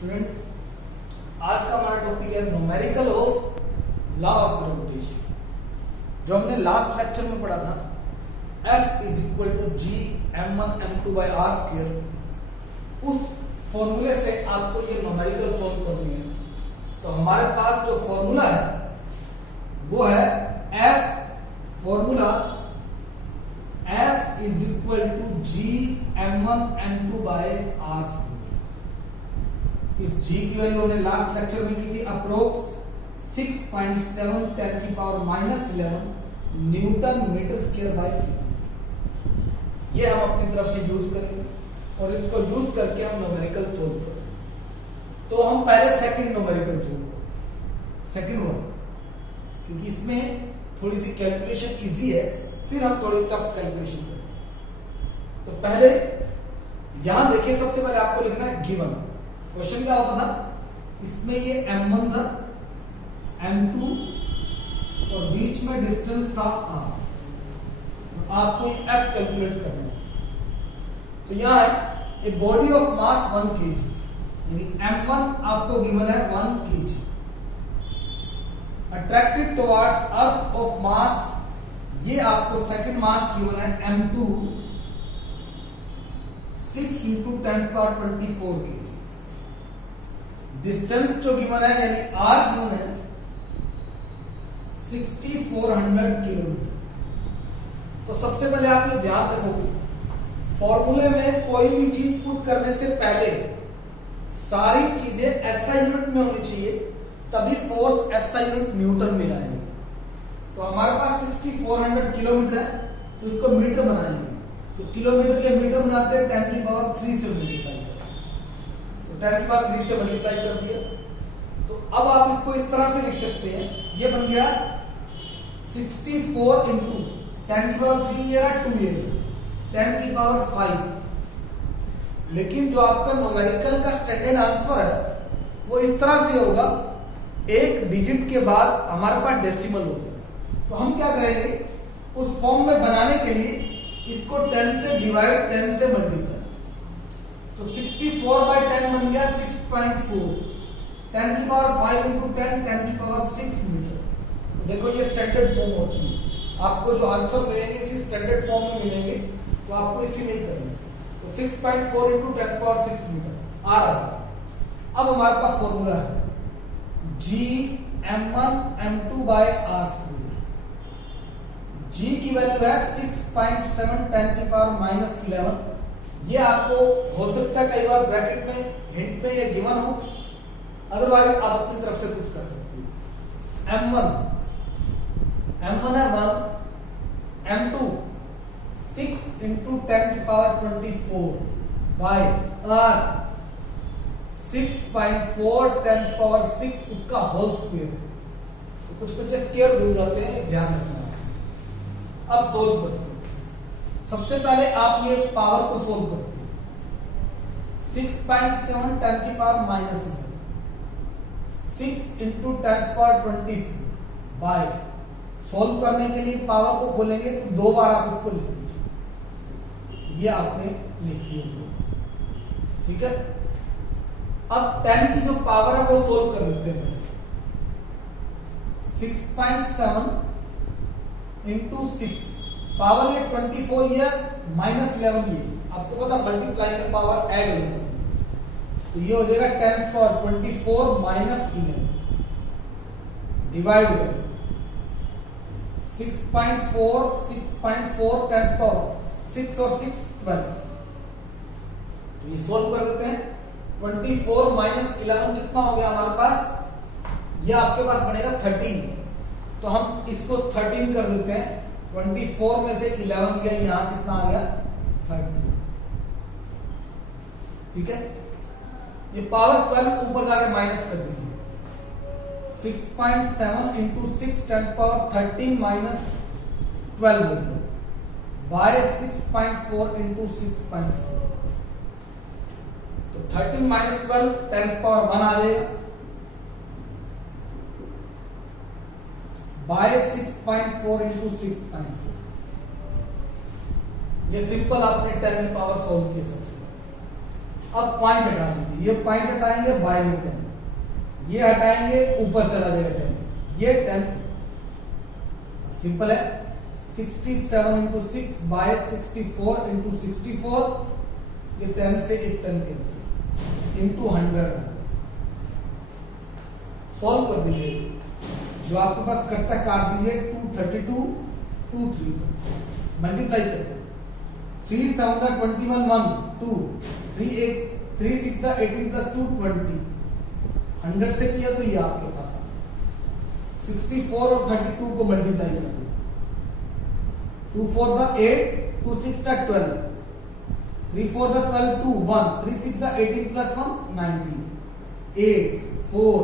Student, आज का हमारा टॉपिक है numerical of law of gravitation. जो हमने लास्ट लेक्चर में पढ़ा था, F is equal to G m1 m2 by are square, उस फॉर्मूले से आपको ये न्यूमेरिकल सॉल्व करनी है। तो हमारे पास जो फॉर्मूला है वो है F formula F is equal to G m1 m2 by are square. इस g की वैल्यू हमने लास्ट लेक्चर में की थी अप्रोक्स 6.7 10 की power -11 newton metre square by. ये हम अपनी तरफ से यूज करेंगे और इसको यूज करके हम न्यूमेरिकल सोल्व करेंगे। तो हम पहले सेकंड न्यूमेरिकल सोल्व करेंगे, सेकंड वन, क्योंकि इसमें थोड़ी सी कैलकुलेशन इजी है, फिर हम थोड़ी टफ कैलकुलेशन करेंगे। तो पहले यहां देखिए, सबसे पहले आपको लिखना है गिवन। क्वेश्चन क्या होता था, इसमें ये m1 था, m2 और बीच में डिस्टेंस था r। आपको ये f कैलकुलेट करना है। तो यहां है a body of mass 1 kg, यानी m1 आपको गिवन है 1 kg, attracted towards earth of mass, ये आपको सेकंड मास गिवन है m2 6 into 10 power 24 kg। Distance जो गिवन है यानी r गिवन है 6400 किलोमीटर। तो सबसे पहले आप ये ध्यान रखोगे, फॉर्मूले में कोई भी चीज पुट करने से पहले सारी चीजें एसआई यूनिट में होनी चाहिए, तभी फोर्स एसआई यूनिट न्यूटन में आएगी। तो हमारे पास 6400 किलोमीटर है, तो इसको मीटर बनाएंगे। तो किलोमीटर के मीटर बनाते हैं 10 की पावर 3 से मल्टीप्लाई, तो 10 की पावर 3 से मल्टीप्लाई कर दिया। तो अब आप इसको इस तरह से लिख सकते हैं, ये बन गया 64 इंटू 10 की पावर 3, ये रहा 2, ये 10 की पावर 5। लेकिन जो आपका न्यूमेरिकल का स्टैंडर्ड आंसर है वो इस तरह से होगा, एक डिजिट के बाद हमारे पास डेसिमल होगा। तो हम क्या करेंगे, उस फॉर्म में बनाने के लिए इसको 10 से डिवाइड, 10 से मल्टीप्लाई। तो 64 बाई 10 बन गया 6.4, 10 की पावर 5 इंटू 10, 10 की पावर 6 मीटर। तो देखो ये स्टैंडर्ड फॉर्म होती है। आपको जो आंसर मिलेंगे इसी स्टैंडर्ड फॉर्म में मिलेंगे, तो आपको इसी में ही करना। तो 6.4 इंटू 10 की पावर 6 मीटर आ रहा है। अब हमारे पास फॉर्मूला है G m1 m2 by are square. G की वैल्यू है 6.7 10 की पावर -11। ये आपको हो सकता है कई बार ब्रैकेट में हिंट में ये गिवन हो, अदरवाइज आप अपनी तरफ से कुछ कर सकते हो। m1 है 1, m2 6 इंटू 10 की पावर 24 बाई r 6.4 10 की पावर 6 उसका होल स्क्वायर। तो कुछ बच्चे स्क्वायर भूल जाते हैं, ध्यान रखना। अब सोल्व करते हैं। सबसे पहले आप ये पावर को सोल्व करते हैं। 6.7 10 की पावर -11, 6 इंटू 10 की पावर 24 बाय, सोल्व करने के लिए पावर को खोलेंगे तो 2 बार आप इसको लिख लीजिए। ये आपने लिख लिया, ठीक है। अब 10 की जो पावर है वो सोल्व कर देते हैं। 6.7 इंटू 6 पावर ये 24, ये -11, ये आपको पता मल्टीप्लाई में पावर ऐड हो जाती है। तो ये हो जाएगा 10 पावर 24 -11 डिवाइड बाय 6.4 10 पावर 6 और 6 12। तो ये सोल्व कर देते हैं। 24 -11 कितना हो गया हमारे पास, ये आपके पास बनेगा 13। तो हम इसको 13 कर देते हैं। 24 में से 11 गया, यहां कितना आ गया 13, ठीक है। ये पावर 12 ऊपर जाके माइनस कर दीजिए। 6.7 इंटू 6 10 पावर 13 -12 बाय 6.4 इंटू 6.4। तो 13 -12 10 पावर 1 आ जाएगा बाय 6.4 इंटू 6.4। ये सिंपल आपने 10 की पावर सोल्व किया। सबसे अब पॉइंट हटा दीजिए, ये पॉइंट हटाएंगे बाय में 10, ये हटाएंगे ऊपर चला जाएगा 10, ये 10 सिंपल है। 67 इंटू 6 बाय 64 इंटू 64, ये 10 से एक 10 कैंसिल इंटू 100 सॉल्व कर दीजिए। जो आपके पास कटता है काट दीजिए। 232 2 3 मल्टीप्लाई करते 3 7 21 1 2 3 8 3 6 18 प्लस 2 20 100 से किया तो ये आपके पास 64 और 32 को मल्टीप्लाई कर दो। 2 4 8 2 6 12 3 4 12 2 1 3 6 18 प्लस 1 19 8 4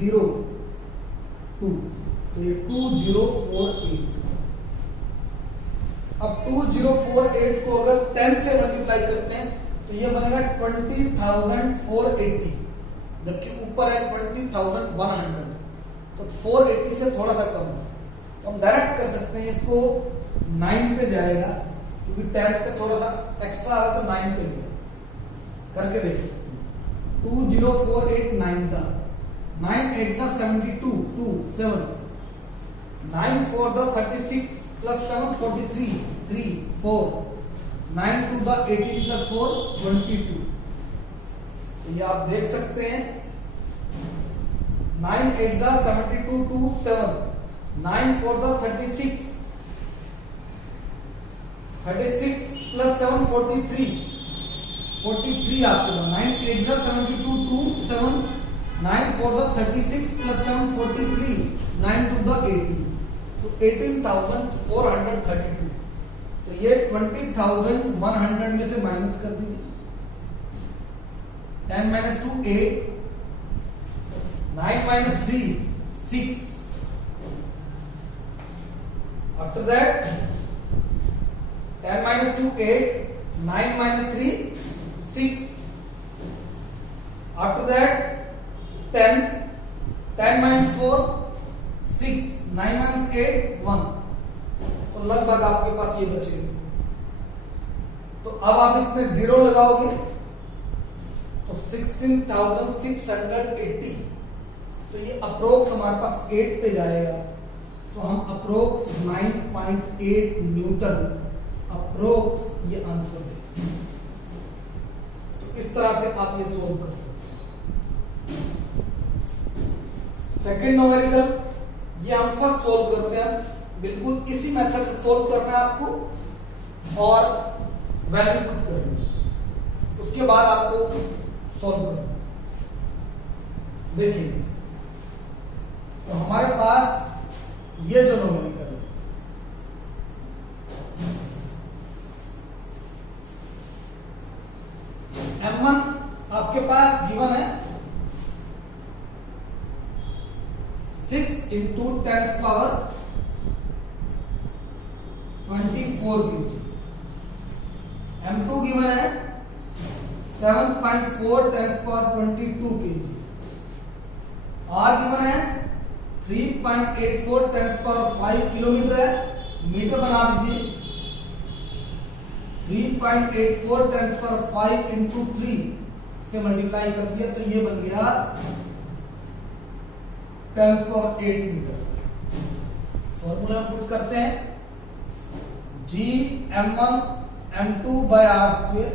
0 2, तो ये 2048। अब 2048 को अगर 10 से मल्टीप्लाई करते हैं तो ये बनेगा 20,480, जबकि ऊपर है 20,100, तो 480 से थोड़ा सा कम है। तो हम डायरेक्ट कर सकते हैं, इसको 9 पे जाएगा क्योंकि 10 पे थोड़ा सा एक्स्ट्रा आ रहा तो 9 पे जाएगा। करके देख सकते हैं। 20489 का 9 8 72 2 7 9 4 36 plus 7 43 3 4 9 2 18 plus 4 22। तो ये आप देख सकते हैं 9 8 72 2 7 9 4 36 plus 7 43 आपके पास 9 8 72 2 7 9 4 36 plus 7 43 9 2 18, तो 18,432। तो ये 20,100 में से माइनस कर दीजिए। 10 minus 2 8, 9 minus 3 6, after that 10 minus 2 8, 9 minus 3 6, after that 10 minus 4 6, 9 minus 8 1, तो लगभग आपके पास ये बचेगा। तो अब आप इसमें 0 लगाओगे तो 16,680, तो ये अप्रोक्स हमारे पास 8 पे जाएगा, तो हम अप्रोक्स 9.8 न्यूटन अप्रोक्स ये आंसर देते हैं। तो इस तरह से आप ये सोल्व कर सकते हैं। सेकेंड न्यूमेरिकल ये हम फर्स्ट सोल्व करते हैं, बिल्कुल इसी मेथड से सोल्व करना है आपको और वैल्यू पुट करनी है, उसके बाद आपको सोल्व करना। देखिए तो हमारे पास ये जो न्यूमेरिकल है M1 आपके पास गिवन है 6 into 10 power 24 kg। M2 given है 7.4 10 power 22 kg। R गिवन है 3.84 10 power 5 किलोमीटर है, मीटर बना दीजिए। 3.84 10 power 5 into 3 से मल्टीप्लाई कर दिया तो ये बन गया 10 power 8 मीटर। फॉर्मूला पुट करते हैं G M1 M2 by R square.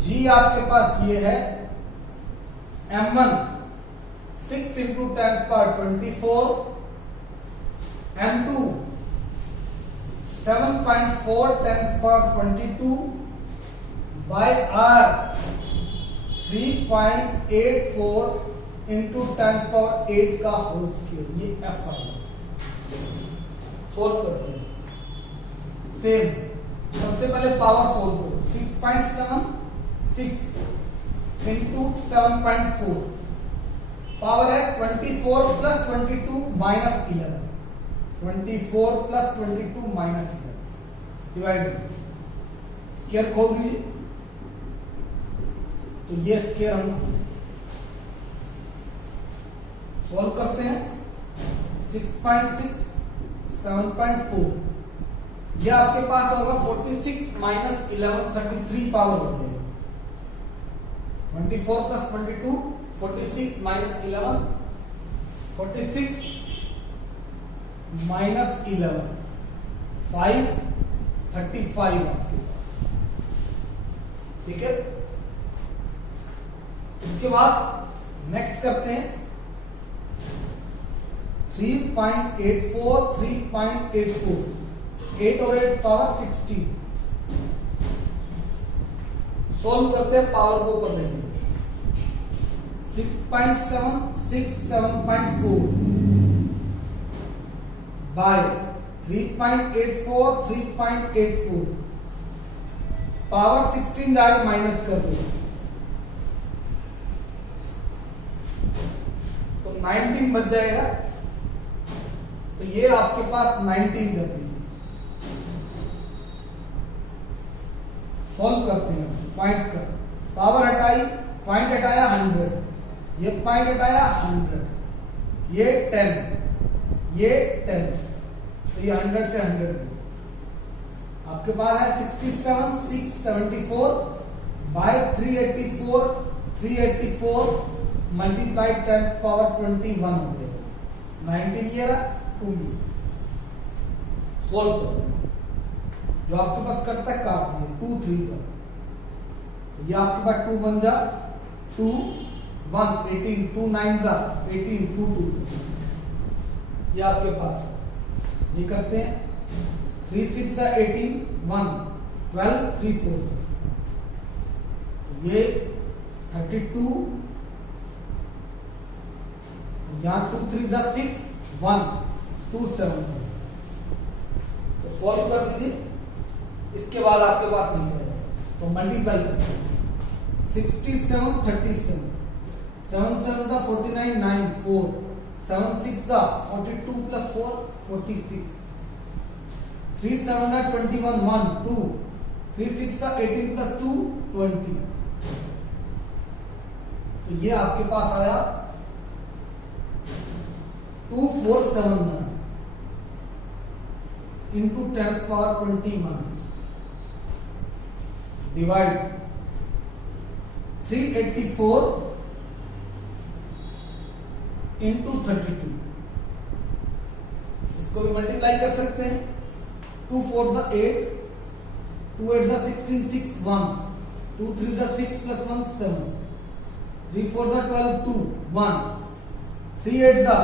G आपके पास ये है M1 6 into 10 power 24, M2 7.4 10 power 22 by R 3.84 into 10 power 8 का होल स्क्वायर, ये F आएगा। सोल्व करते हैं सेम, सबसे पहले पावर सोल्व करो। 6.76 into 7.4, पावर है 24 plus 22 minus 11, 24 plus 22 minus 11 divide, square खोल दीजिए तो ये स्क्वायर हम सॉल्व करते हैं। 6.6 7.4, ये आपके पास होगा 46 minus 11 33 पावर हो जाएगा। 24 प्लस 22 46 माइनस 11 46 माइनस 11 5 35 आपके पास। ठीक है, इसके बाद नेक्स्ट करते हैं 3.84 3.84 8 और 8 पावर 16। सोल्व करते हैं, पावर को ऊपर लेंगे 6.767.4 बाय 3.84 3.84 पावर 16 जाएगा माइनस कर दो तो 19 बच जाएगा। तो ये आपके पास 19 कर दीजिए। सॉल्व करते हैं पॉइंट का, पावर हटाई, पॉइंट हटाया 100, ये पॉइंट हटाया 100, ये 10, ये 10, तो ये 100 से 100 आपके पास है 67,674 बाय 384 मल्टीप्लाइड 10 पावर 21 हो गया। 19 ये रहा, 2 ये। सोल्व करते हैं, जो आपके पास करता है काट दिए 2 3 जा, ये आपके पास 2 1 जा 2 1 18 2 9 जा 18 2 2 ये आपके पास है। ये करते हैं 3 6 जा 18 1 12 3 4 ये 32 यहाँ 2 3 जा 6 1 2 7 तो सॉल्व कर दीजिए। इसके बाद आपके पास नहीं है तो मल्टीप्लाई करते हैं 67 37 7 7 जा 49 9 4 7 6 जा 42 प्लस 4 46 3 7 जा 21 1 2 3 6 जा 18 प्लस 2 20 तो ये आपके पास आया 2479 इंटू 10 पावर 21 डिवाइड 384 इंटू 32 इसको भी मल्टीप्लाई कर सकते हैं 2 4 जा 8 2 8 जा 16 6 1 2 3 जा 6 प्लस 1 7 3 4 जा 12 2 1 3 8 जा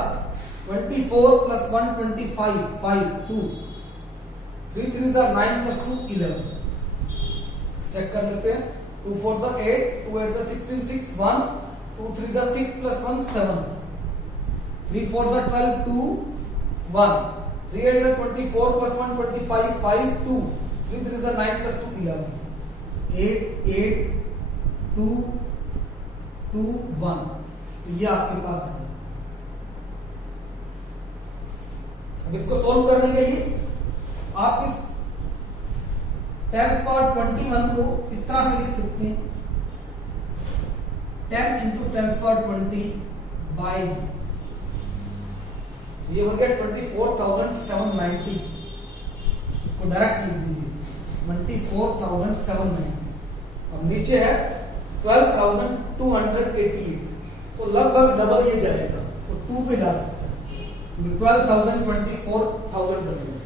24 प्लस 1 25 5 2 3 3 जा 9 प्लस 2 11 चेक कर लेते हैं 2 4 जा 8 2 8 जा 16 6 1 2 3 जा 6 प्लस 1 7 3 4 जा 12 2 1 3 8 जा 24 प्लस 1 25 5 2 3 3 जा 9 प्लस 2 11 8 8 2 2 1 तो ये आपके पास है। अब इसको सोल्व करने के लिए आप इस 10 पावर 21 को इस तरह से लिख सकते हैं 10 इंटू 10 पावर 20 बाई ये हो गया 24,790 इसको डायरेक्ट लिख दीजिए 24,790 अब नीचे है 12,288 तो लगभग डबल ये जाएगा तो 2 पे जा सकता है 12,000 24,000 बनेगा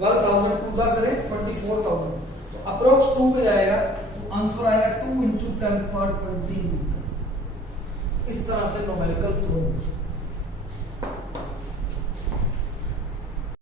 12,000 2 जा करें 24,000 तो अप्रोक्स 2 पे जाएगा तो आंसर आएगा 2 इंटू 10 पावर 20 मीटर। इस तरह से न्यूमेरिकल